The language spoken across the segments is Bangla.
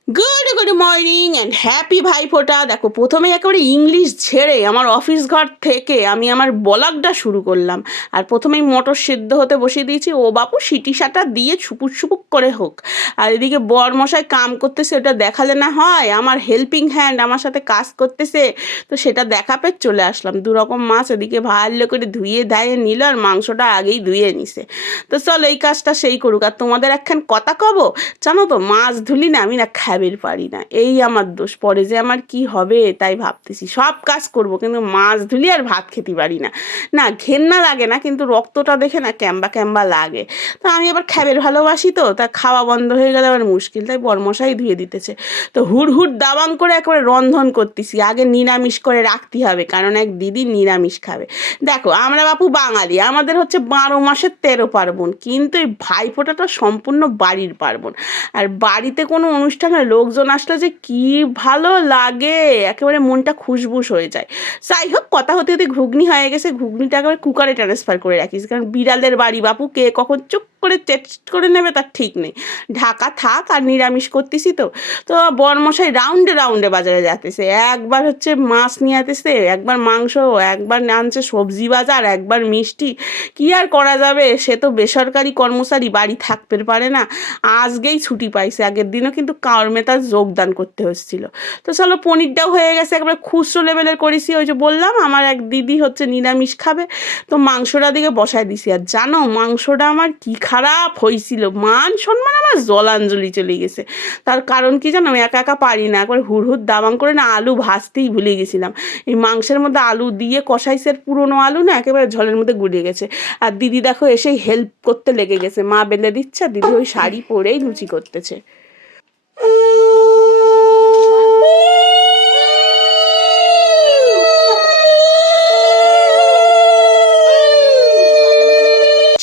Good good morning and happy Bhaiphonta. দেখো, প্রথমে একেবারে ইংলিশ ছেড়ে আমার অফিস ঘর থেকে আমি আমার বলাকটা শুরু করলাম। আর প্রথমেই মটর সেদ্ধ হতে বসিয়ে দিয়েছি। ও বাপু সিটি সাটা দিয়ে ছুপুক ছুপুক করে হোক। আর এদিকে বর মশাই কাম করতেছে, ওটা দেখালে না হয়। আমার হেল্পিং হ্যান্ড আমার সাথে কাজ করতেছে, তো সেটা দেখাপে চলে আসলাম। দু রকম মাছ এদিকে ভালো করে ধুয়ে, ধায়ে নিল আর মাংসটা আগেই ধুয়ে নিছে। তো চলো এই কাজটা সেই করুক। আর তোমাদের একখান কথা কব? জানো তো, মাছ ধুলি না আমি না খাবের পারি না। এই আমার দোষ। পরে যে আমার কি হবে তাই ভাবতেছি। সব কাজ করব কিন্তু মাছ ধুলি আর ভাত খেতে পারি না। না, ঘেন্না লাগে না কিন্তু রক্তটা দেখে না ক্যাম্বা ক্যাম্বা লাগে। তা আমি আবার খাবের ভালোবাসি তো, তা খাওয়া বন্ধ হয়ে গেলে আবার মুশকিল, তাই বরমশাই ধুয়ে দিতেছে। তো হুড় হুড় দাবাং করে একেবারে রন্ধন করতেছি। আগে নিরামিষ করে রাখতে হবে, কারণ এক দিদি নিরামিষ খাবে। দেখো, আমরা বাপু বাঙালি, আমাদের হচ্ছে বারো মাসের তেরো পার্বণ, কিন্তু এই ভাইফোঁটাটা সম্পূর্ণ বাড়ির পার্বণ। আর বাড়িতে কোনো অনুষ্ঠানে লোকজন আসলে যে কি ভালো লাগে, একেবারে মনটা খুশবুস হয়ে যায়। যাই হোক, কথা হতে হতে ঘুগনি হয়ে গেছে ঘুগনিটা একেবারে কুকারে ট্রান্সফার করে রাখিস। কারণ বিড়ালের বাড়ি বাপু, কে কখন চুপ করে টেস্ট করে নেবে, তার ঠিক নেই। ঢাকা থাক আর নিরামিষ করতেছি তো। তো বরমশাই রাউন্ডে রাউন্ডে বাজারে যাতেছে একবার হচ্ছে মাছ নিয়ে আতেছে একবার মাংস, একবার আনছে সবজি বাজার, একবার মিষ্টি। কি আর করা যাবে? সে তো বেসরকারি কর্মচারী, বাড়ি থাকতে পারে না। আজকেই ছুটি পাইছে, আগের দিনও কিন্তু কর্মে তার যোগদান করতে হচ্ছিল। তো চলো পনিরটাও হয়ে গেছে, একবার খুচরো লেভেলের করেছি। ওই যে বললাম, আমার এক দিদি হচ্ছে নিরামিষ খাবে। তো মাংসটা দিকে বসায় দিছি। আর জানো, মাংসটা আমার কি খারাপ হয়েছিল মান সম্মান আমার জলাঞ্জলি চলে গেছে। তার কারণ কি জানো? একা একা পারি না। একবার হুড় হুড় দাবাং করে না আলু ভাজতেই ভুলে গেছিলাম। এই মাংসের মধ্যে আলু দিয়ে কষাইসের পুরনো আলু না, একেবারে ঝলের মধ্যে গুলিয়ে গেছে। আর দিদি দেখো এসেই হেল্প করতে লেগে গেছে। মা বেলে দিচ্ছে আর দিদি ওই শাড়ি পরেই লুচি করতেছে।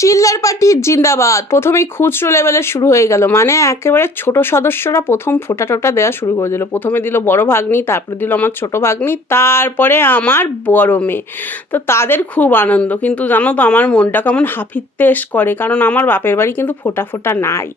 চিল্লার পার্টি জিন্দাবাদ। প্রথমেই খুচরো লেভেলে শুরু হয়ে গেল। মানে একেবারে ছোট সদস্যরা প্রথম ফোটা টোটা দেওয়া শুরু করে দিল। প্রথমে দিল বড় ভাগ্নি, তারপরে দিল আমার ছোট ভাগ্নি, তারপরে আমার বড় মেয়ে। তো তাদের খুব আনন্দ। কিন্তু জানো তো, আমার মনটা কেমন হাফিত্তেশ করে। কারণ আমার বাপের বাড়ি কিন্তু ফোটা ফোটা নাই।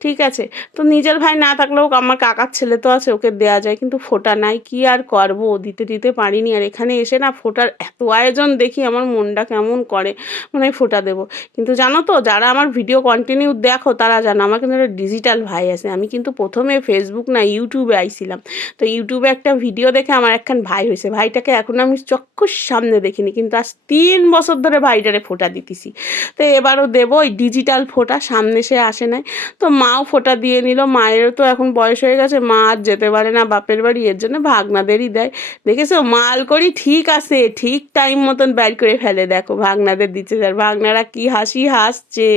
ঠিক আছে? তো নিজের ভাই না থাকলেও আমার কাকার ছেলে তো আছে, ওকে দেওয়া যায়। কিন্তু ফোটা নাই। কি আর করব? দিতে দিতে পারিনি। আর এখানে এসে না ফোটার এত আয়োজন দেখি, আমার মনটা কেমন করে? মনে হয় ফোটা দেবো। কিন্তু জানো তো, যারা আমার ভিডিও কন্টিনিউ দেখো, তারা জানো, আমার কিন্তু একটা ডিজিটাল ভাই আছে। আমি কিন্তু প্রথমে ফেসবুক না ইউটিউবে আইছিলাম। তো ইউটিউবে একটা ভিডিও দেখে আমার একখান ভাই হয়েছে ভাইটাকে এখন আমি চক্ষুর সামনে দেখিনি, কিন্তু আজ তিন বছর ধরে ভাইটারে ফোটা দিতেছি। তো এবারও দেবো ওই ডিজিটাল ফোটা, সামনে সে আসে নাই। তো মাও ফোটা দিয়ে নিল, মায়েরও তো এখন বয়স হয়ে গেছে, মা আর যেতে পারে না বাপের বাড়ি, এর জন্য ভাগনাদেরই দেয়। দেখেছ? মাল করি ঠিক আছে, ঠিক টাইম মতন বের করে ফেলে। দেখো, ভাগনাদের দিচ্ছে আর ভাগনারা কি হাসি হাসছে।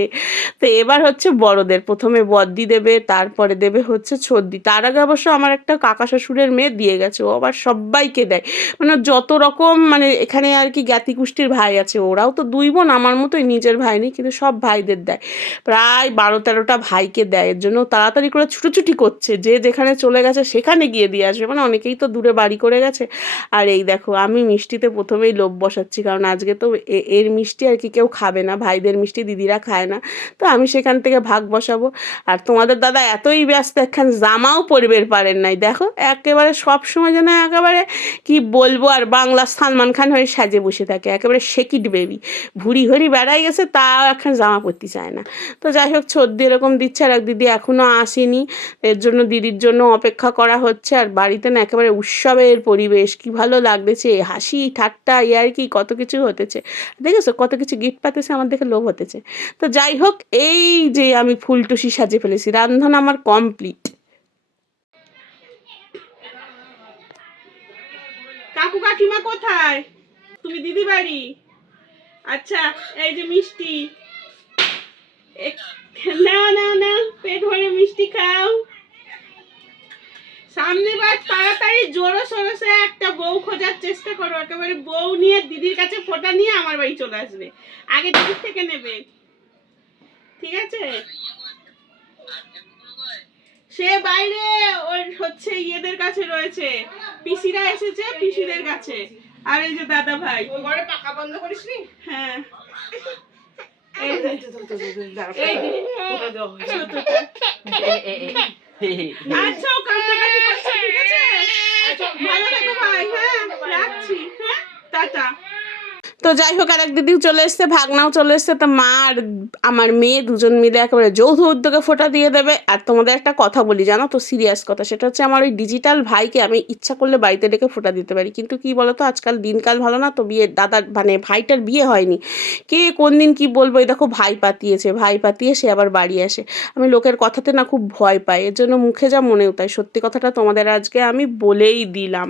তো এবার হচ্ছে বড়দের, প্রথমে বদ্দি দেবে, তারপরে দেবে হচ্ছে ছদ্দি। তার আগে অবশ্য আমার একটা কাকা শ্বশুরের মেয়ে দিয়ে গেছে, ও আবার সবাইকে দেয়। মানে যত রকম মানে এখানে আর কি জ্ঞাতি ভাই আছে, ওরাও তো দুই বোন, আমার মতোই নিজের ভাই নেই, কিন্তু সব ভাইদের দেয়। প্রায় বারো তেরোটা ভাইকে দেয়, এর জন্য তাড়াতাড়ি করে ছুটোছুটি করছে, যে যেখানে চলে গেছে সেখানে গিয়ে দিয়ে আসবে। মানে অনেকেই তো দূরে বাড়ি করে গেছে। আর এই দেখো, আমি মিষ্টিতে প্রথমেই লোভ বসাচ্ছি, কারণ আজকে তো এর মিষ্টি আর কি কেউ খাবে না, ভাইদের মিষ্টি দিদিরা খায় না। তো আমি সেখান থেকে ভাগ বসাবো। আর তোমাদের দাদা এতই ব্যস্ত, একখান জামাও পরিবের পারেন নাই। দেখো, একেবারে সব সময় যেন একেবারে কি বলব আর বাংলা সালমান খান হয়ে সাজে বসে থাকে। একেবারে সেকিট বেবি। ভুড়ি ভুড়ি বেড়াই গেছে, তাও একখান জামা পরতে চায় না। তো যাই হোক সর্দি এরকম দিচ্ছে আর এক দিদি এখনও আসেনি। এর জন্য দিদির জন্য অপেক্ষা করা হচ্ছে। আর বাড়িতে না একেবারে উৎসবের পরিবেশ, কি ভালো লাগতেছে। হাসি, ঠাট্টা ইয়ার কি কত কিছু হতেছে। দেখেছ, কত কিছু গিফট পাতেছে, আমার দেখে লোভ হতেছে। তো যাই হোক এই যে আমি ফুলটুসি সাজে ফেলেছি রান্ধন আমার কমপ্লিট কাকু কাকিমা কোথায়? তুমি দিদি বাড়ি? আচ্ছা এই যে মিষ্টি। নাও নাও নাও, পেট ভরে মিষ্টি খাও। সামনে বার তাড়াতাড়ি জোরো সরসে একটা বউ খোঁজার চেষ্টা করো। একেবারে বউ নিয়ে দিদির কাছে ফোটা নিয়ে আমার বাড়ি চলে আসবে। আগে দিদির থেকে নেবে। ঠিক আছে? সে বাইরে ওর হচ্ছে ইয়েদের কাছে রয়েছে। পিসিরা এসেছে পিসিদের কাছে। আর এই যে দাদা ভাই। ওই ঘরে পাকা বন্ধ করিস নি হ্যাঁ আচ্ছা করছে ঠিক আছে? ভালো থাকো ভাই হ্যাঁ রাখছি হ্যাঁ টাটা। তো যাই হোক আর এক দিদিও চলে এসছে, ভাগনাও চলে এসছে। তো মা আর আমার মেয়ে দুজন মিলে একেবারে যৌথ উদ্যোগে ফোটা দিয়ে দেবে। আর তোমাদের একটা কথা বলি, জানো তো সিরিয়াস কথা। সেটা হচ্ছে আমার ওই ডিজিটাল ভাইকে আমি ইচ্ছা করলে বাড়িতে ডেকে ফোটা দিতে পারি। কিন্তু কি বলো তো আজকাল দিনকাল ভালো না তো বিয়ে, দাদার মানে ভাইটার বিয়ে হয়নি। কে কোন দিন কি বলব, এই দেখো, ভাই পাতিয়েছে, ভাই পাতিয়ে সে আবার বাড়ি আসে। আমি লোকের কথাতে না খুব ভয় পাই, এর জন্য মুখে যা মনেও তাই। সত্যি কথাটা তোমাদের আজকে আমি বলেই দিলাম।